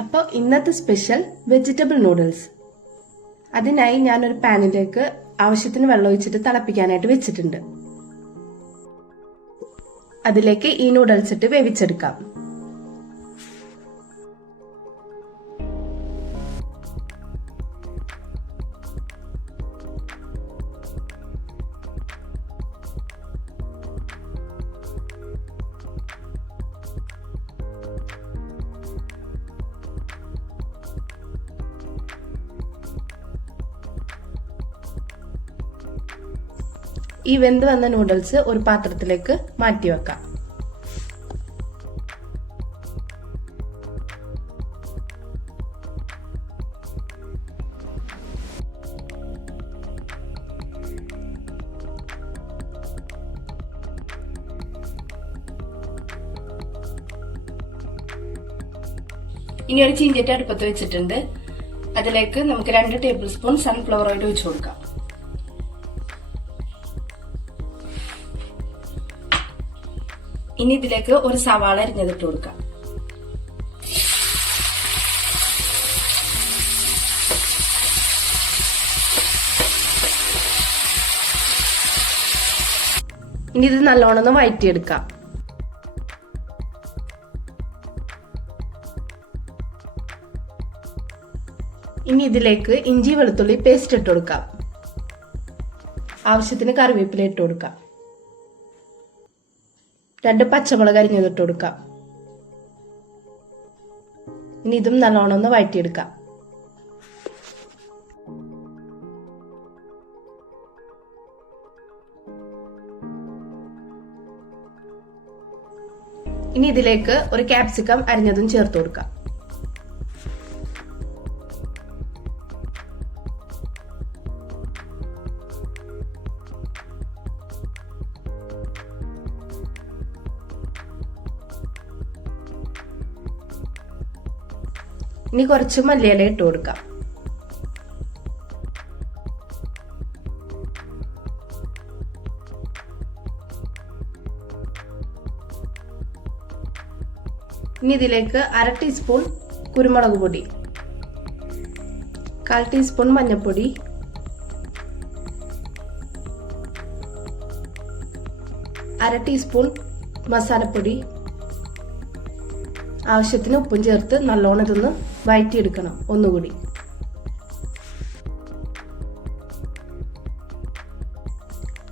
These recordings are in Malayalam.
അപ്പോൾ ഇന്നത്തെ സ്പെഷ്യൽ വെജിറ്റബിൾ നൂഡിൽസ്. അതിനായി ഞാനൊരു പാനിലേക്ക് ആവശ്യത്തിന് വെള്ളം ഒഴിച്ചിട്ട് തിളപ്പിക്കാനായിട്ട് വെച്ചിട്ടുണ്ട്. അതിലേക്ക് ഈ നൂഡിൽസ് ഇട്ട് വേവിച്ചെടുക്കാം. ഈ വെന്ത് വന്ന നൂഡിൽസ് ഒരു പാത്രത്തിലേക്ക് മാറ്റി വെക്കാം. ഇനി ഒരു ചീഞ്ചട്ടി അടുപ്പത്ത് വെച്ചിട്ടുണ്ട്. അതിലേക്ക് നമുക്ക് 2 ടേബിൾ സ്പൂൺ സൺഫ്ലവർ ഓയിൽ ഒഴിച്ചു കൊടുക്കാം. ഇനി ഇതിലേക്ക് ഒരു സവാള അരിഞ്ഞതിട്ട് കൊടുക്കാം. ഇനി ഇത് നല്ലോണം ഒന്ന് വഴറ്റിയെടുക്കാം. ഇനി ഇതിലേക്ക് ഇഞ്ചി വെളുത്തുള്ളി പേസ്റ്റ് ഇട്ട് കൊടുക്കാം. ആവശ്യത്തിന് കറിവേപ്പില ഇട്ട് കൊടുക്കാം. 2 പച്ചമുളക് അരിഞ്ഞതിട്ട് കൊടുക്കാം. ഇനി ഇതും നല്ലോണം ഒന്ന് വഴറ്റിയെടുക്കാം. ഇനി ഇതിലേക്ക് ഒരു ക്യാപ്സിക്കം അരിഞ്ഞതും ചേർത്ത് കൊടുക്കാം. ഇനി കുറച്ച് മല്ലിയില ഇട്ട് കൊടുക്കാം. ഇനി ഇതിലേക്ക് 1/2 ടീസ്പൂൺ കുരുമുളക് പൊടി, 1/4 ടീസ്പൂൺ മഞ്ഞൾപ്പൊടി, 1/2 ടീസ്പൂൺ മസാലപ്പൊടി, ആവശ്യത്തിന് ഉപ്പും ചേർത്ത് നല്ലോണം ഇതൊന്ന് വഴറ്റിയെടുക്കണം. ഒന്നുകൂടി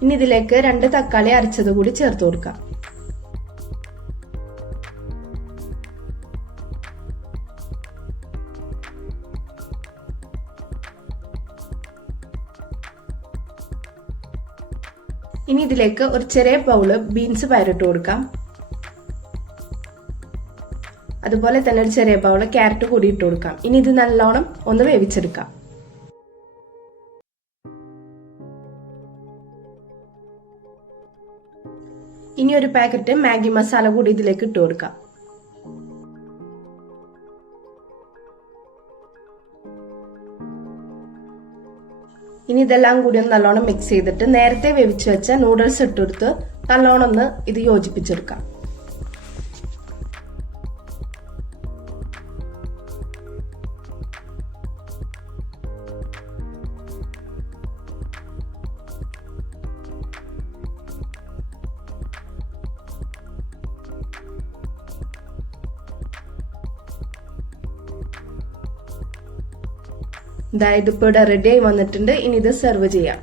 ഇനി ഇതിലേക്ക് 2 തക്കാളി അരച്ചത് കൂടി ചേർത്ത് കൊടുക്കാം. ഇനി ഇതിലേക്ക് ഒരു ചെറിയ ബൗള് ബീൻസ് പയറിട്ട് കൊടുക്കാം. അതുപോലെ തന്നെ ഒരു ചെറിയ ബൗള് ക്യാരറ്റ് കൂടി ഇട്ട് കൊടുക്കാം. ഇനി ഇത് നല്ലോണം ഒന്ന് വേവിച്ചെടുക്കാം. ഇനി ഒരു പാക്കറ്റ് മാഗി മസാല കൂടി ഇതിലേക്ക് ഇട്ട് കൊടുക്കാം. ഇനി ഇതെല്ലാം കൂടി ഒന്ന് നല്ലോണം മിക്സ് ചെയ്തിട്ട് നേരത്തെ വേവിച്ചു വെച്ച നൂഡിൽസ് ഇട്ടെടുത്ത് നല്ലോണം ഒന്ന് ഇത് യോജിപ്പിച്ചെടുക്കാം. ഇതിപ്പോ ഇവിടെ റെഡി ആയി വന്നിട്ടുണ്ട്. ഇനി ഇത് സെർവ് ചെയ്യാം.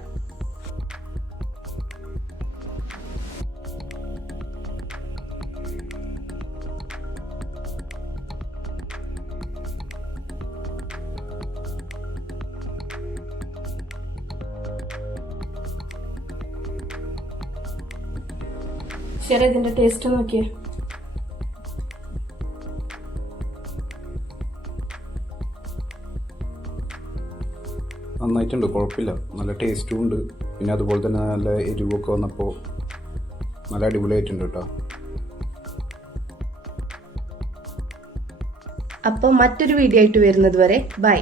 ശരി, ഇതിന്റെ ടേസ്റ്റ് നോക്കിയേ. നന്നായിട്ടുണ്ട്, കുഴപ്പമില്ല. നല്ല ടേസ്റ്റും ഉണ്ട്. പിന്നെ അതുപോലെ തന്നെ നല്ല എരിവൊക്കെ വന്നപ്പോൾ നല്ല അടിപൊളിയായിട്ടുണ്ട് കേട്ടോ. അപ്പോൾ മറ്റൊരു വീഡിയോ ആയിട്ട് വരുന്നത് വരെ ബൈ.